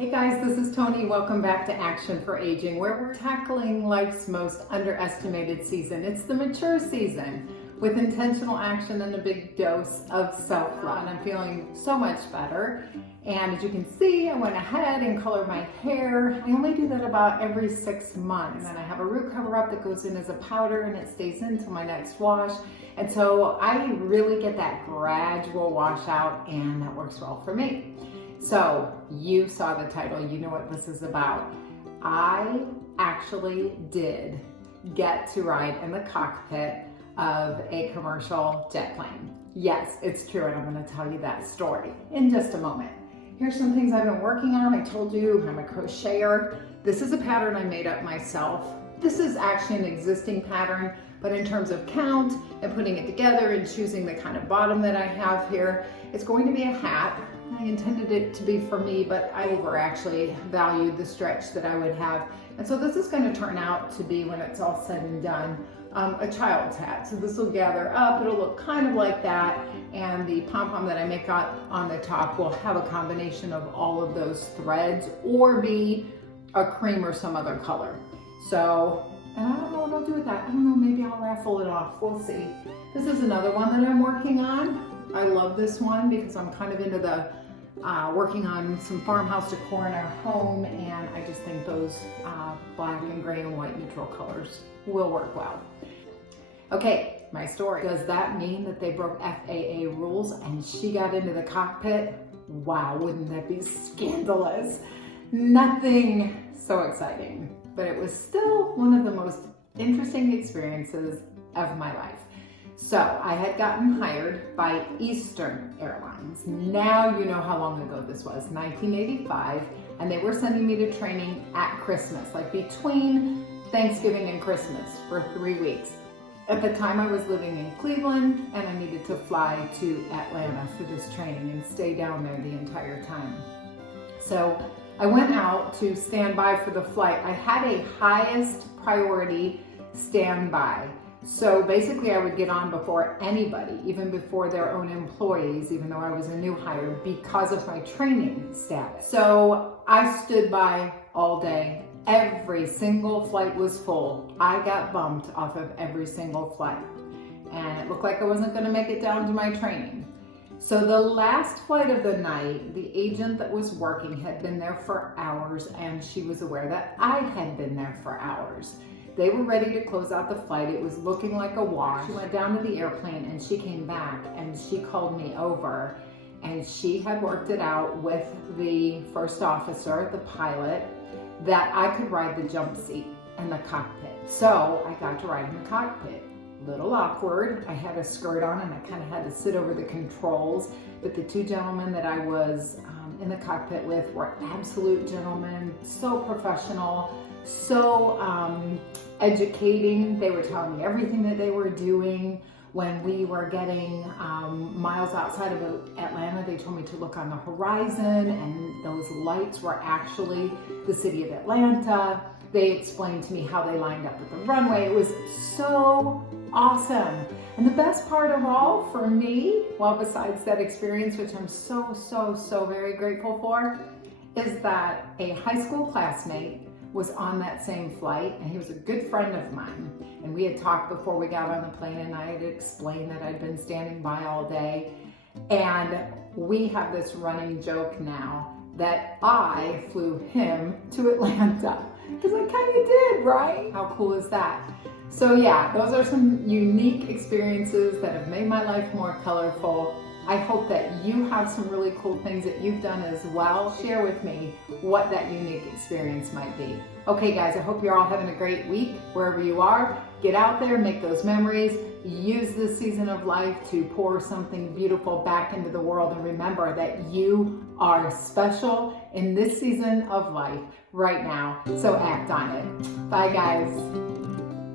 Hey guys, this is Toni. Welcome back to Action for Aging, where we're tackling life's most underestimated season. It's the mature season with intentional action and a big dose of self-love. And I'm feeling so much better. And as you can see, I went ahead and colored my hair. I only do that about every 6 months. And then I have a root cover-up that goes in as a powder and it stays in until my next wash. And so I really get that gradual wash out, and that works well for me. So you saw the title, you know what this is about. I actually did get to ride in the cockpit of a commercial jet plane. Yes, it's true, and I'm going to tell you that story in just a moment. Here's some things I've been working on. I told you I'm a crocheter. This is a pattern I made up myself. This is actually an existing pattern, but in terms of count and putting it together and choosing the kind of bottom that I have here, it's going to be a hat. I intended it to be for me, but I actually valued the stretch that I would have. And so this is going to turn out to be, when it's all said and done, a child's hat. So this will gather up, it'll look kind of like that, and the pom-pom that I make on the top will have a combination of all of those threads or be a cream or some other color. So, and I don't know what I'll do with that. I don't know, maybe I'll raffle it off, we'll see. This is another one that I'm working on. I love this one because I'm kind of into the working on some farmhouse decor in our home, and I just think those black and gray and white neutral colors will work well. Okay, my story. Does that mean that they broke FAA rules and she got into the cockpit? Wow, wouldn't that be scandalous? Nothing so exciting, but it was still one of the most interesting experiences of my life. So I had gotten hired by Eastern Airlines. Now you know how long ago this was, 1985, and they were sending me to training at Christmas, like between Thanksgiving and Christmas for 3 weeks. At the time I was living in Cleveland, and I needed to fly to Atlanta for this training and stay down there the entire time. So I went out to stand by for the flight. I had a highest priority standby. So basically I would get on before anybody, even before their own employees, even though I was a new hire, because of my training status. So I stood by all day. Every single flight was full. I got bumped off of every single flight. And it looked like I wasn't going to make it down to my training. So the last flight of the night, the agent that was working had been there for hours, and she was aware that I had been there for hours. They were ready to close out the flight. It was looking like a wash. She went down to the airplane and she came back and she called me over, and she had worked it out with the first officer, the pilot, that I could ride the jump seat in the cockpit. So I got to ride in the cockpit. Little awkward. I had a skirt on and I kind of had to sit over the controls, but the two gentlemen that I was in the cockpit with were absolute gentlemen, so professional, so educating. They were telling me everything that they were doing. When we were getting miles outside of Atlanta, they told me to look on the horizon, and those lights were actually the city of Atlanta. They explained to me how they lined up with the runway. It was so awesome. And the best part of all for me, well, besides that experience, which I'm so very grateful for, is that a high school classmate was on that same flight, and he was a good friend of mine. And we had talked before we got on the plane, and I had explained that I'd been standing by all day. And we have this running joke now that I flew him to Atlanta, because I kind of did, right? How cool is that? So yeah, those are some unique experiences that have made my life more colorful. I hope that you have some really cool things that you've done as well. Share with me what that unique experience might be. Okay guys, I hope you're all having a great week wherever you are. Get out there, make those memories, use this season of life to pour something beautiful back into the world, and remember that you are special in this season of life right now. So act on it. Bye guys.